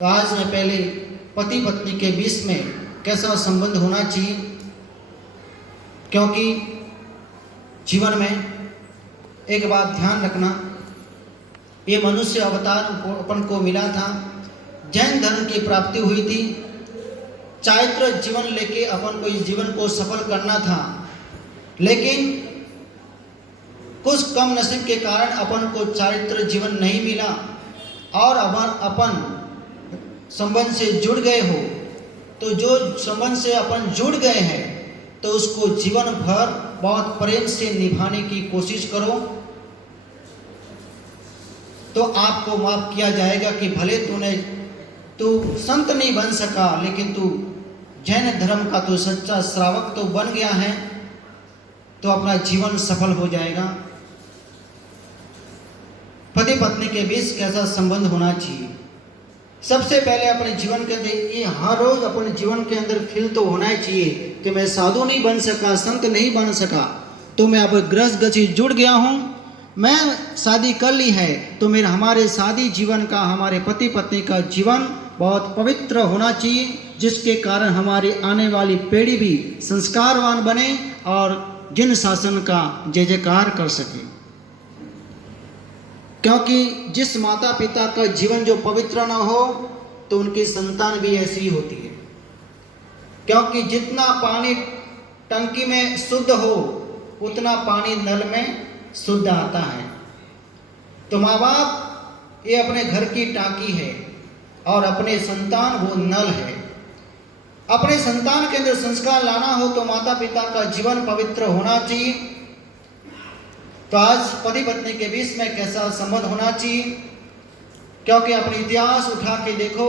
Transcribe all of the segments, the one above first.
तो आज मैं पहले पति पत्नी के बीच में कैसा संबंध होना चाहिए, क्योंकि जीवन में एक बात ध्यान रखना, ये मनुष्य अवतार अपन को मिला था, जैन धर्म की प्राप्ति हुई थी, चारित्र जीवन लेके अपन को इस जीवन को सफल करना था, लेकिन कुछ कम नसीब के कारण अपन को चारित्र जीवन नहीं मिला और अपन संबंध से जुड़ गए हो। तो जो संबंध से अपन जुड़ गए हैं तो उसको जीवन भर बहुत प्रेम से निभाने की कोशिश करो, तो आपको माफ किया जाएगा कि भले तू संत नहीं बन सका, लेकिन तू जैन धर्म का तो सच्चा श्रावक तो बन गया है, तो अपना जीवन सफल हो जाएगा। पति पत्नी के बीच कैसा संबंध होना चाहिए? सबसे पहले अपने जीवन के अंदर ये हर रोज अपने जीवन के अंदर फील तो होना ही चाहिए कि मैं साधु नहीं बन सका, संत नहीं बन सका, तो मैं अब गृहस्थ गति जुड़ गया हूँ, मैं शादी कर ली है, तो मेरे हमारे शादी जीवन का, हमारे पति पत्नी का जीवन बहुत पवित्र होना चाहिए, जिसके कारण हमारी आने वाली पीढ़ी भी संस्कारवान बने और जिन शासन का जय जयकार कर सके। क्योंकि जिस माता पिता का जीवन जो पवित्र ना हो तो उनकी संतान भी ऐसी ही होती है, क्योंकि जितना पानी टंकी में शुद्ध हो उतना पानी नल में शुद्ध आता है। तो माँ बाप ये अपने घर की टांकी है और अपने संतान वो नल है। अपने संतान के अंदर संस्कार लाना हो तो माता पिता का जीवन पवित्र होना चाहिए। तो आज पति पत्नी के बीच में कैसा संबंध होना चाहिए, क्योंकि अपने इतिहास उठा के देखो,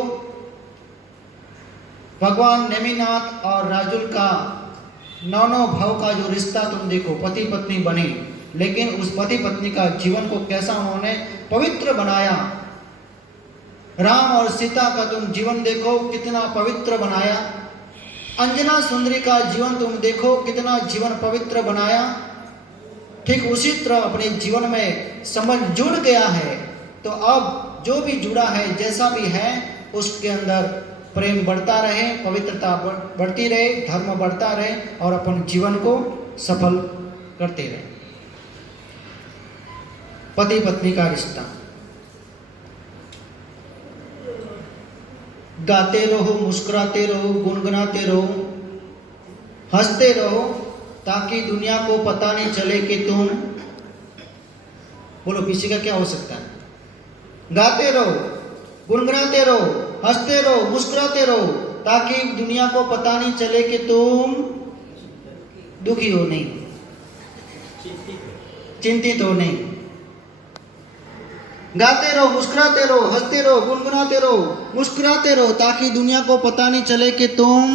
भगवान नेमिनाथ और राजुल का नौ भाव का जो रिश्ता तुम देखो, पति पत्नी बने, लेकिन उस पति पत्नी का जीवन को कैसा उन्होंने पवित्र बनाया। राम और सीता का तुम जीवन देखो कितना पवित्र बनाया। अंजना सुंदरी का जीवन तुम देखो कितना जीवन पवित्र बनाया। ठीक उसी तरह अपने जीवन में संबंध जुड़ गया है, तो अब जो भी जुड़ा है जैसा भी है उसके अंदर प्रेम बढ़ता रहे, पवित्रता बढ़ती रहे, धर्म बढ़ता रहे और अपन जीवन को सफल करते रहे। पति पत्नी का रिश्ता, गाते रहो, मुस्कुराते रहो, गुनगुनाते रहो, हंसते रहो, ताकि दुनिया को पता नहीं चले कि तुम, बोलो पीछे का क्या हो सकता है? गाते रहो, गुनगुनाते रहो, हंसते रहो, मुस्कुराते रहो, ताकि दुनिया को पता नहीं चले कि तुम दुखी हो नहीं, चिंतित हो नहीं। गाते रहो, मुस्कुराते रहो, हंसते रहो, गुनगुनाते रहो, मुस्कुराते रहो, ताकि दुनिया को पता नहीं चले कि तुम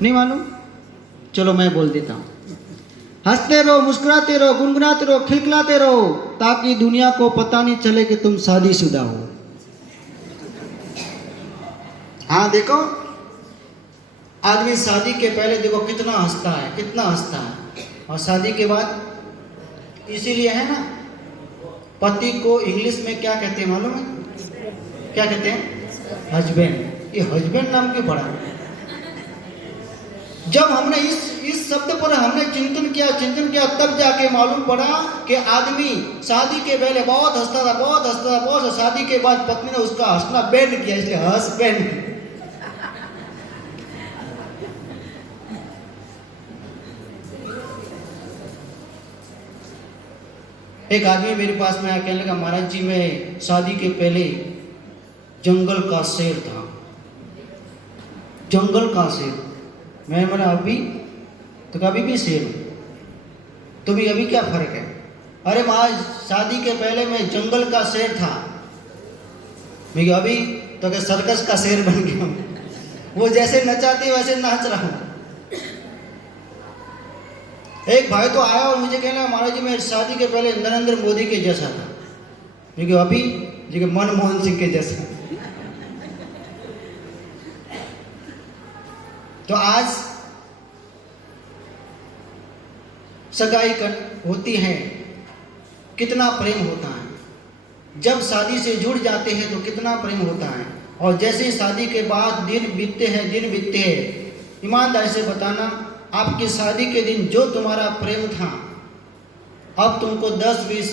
नहीं मालूम। चलो मैं बोल देता हूँ, हंसते रहो, मुस्कुराते रहो, गुनगुनाते रहो, खिलखिलाते रहो, ताकि दुनिया को पता नहीं चले कि तुम शादीशुदा हो। हाँ देखो, आदमी शादी के पहले देखो कितना हंसता है, कितना हंसता है, और शादी के बाद, इसीलिए है ना, पति को इंग्लिश में क्या कहते हैं मालूम है? क्या कहते हैं? हस्बैंड। ये हस्बैंड नाम क्यों पड़ा? जब हमने इस शब्द पर हमने चिंतन किया तब जाके मालूम पड़ा कि आदमी शादी के पहले बहुत हंसता था, बहुत हंसता था, बहुत, शादी के बाद पत्नी ने उसका हंसना बैंड किया, इसलिए हस्बैंड। एक आदमी मेरे पास में आया, कहने लगा महाराज जी मैं शादी के पहले जंगल का शेर था। जंगल का शेर? मैं बोला अभी तो कभी भी शेर हूँ, तो भी अभी क्या फर्क है? अरे महाराज शादी के पहले मैं जंगल का शेर था, मैं अभी तो क्या सर्कस का शेर बन गया हूँ, वो जैसे नचाती वैसे नाच रहा हूँ। एक भाई तो आया और मुझे कहना महाराज जी मैं शादी के पहले नरेंद्र मोदी के जैसा था, लेकिन अभी जी मनमोहन सिंह के जैसा। तो आज सगाई होती है, कितना प्रेम होता है, जब शादी से जुड़ जाते हैं तो कितना प्रेम होता है, और जैसे ही शादी के बाद दिन बीतते हैं, ईमानदारी से बताना, आपकी शादी के दिन जो तुम्हारा प्रेम था अब तुमको 10-20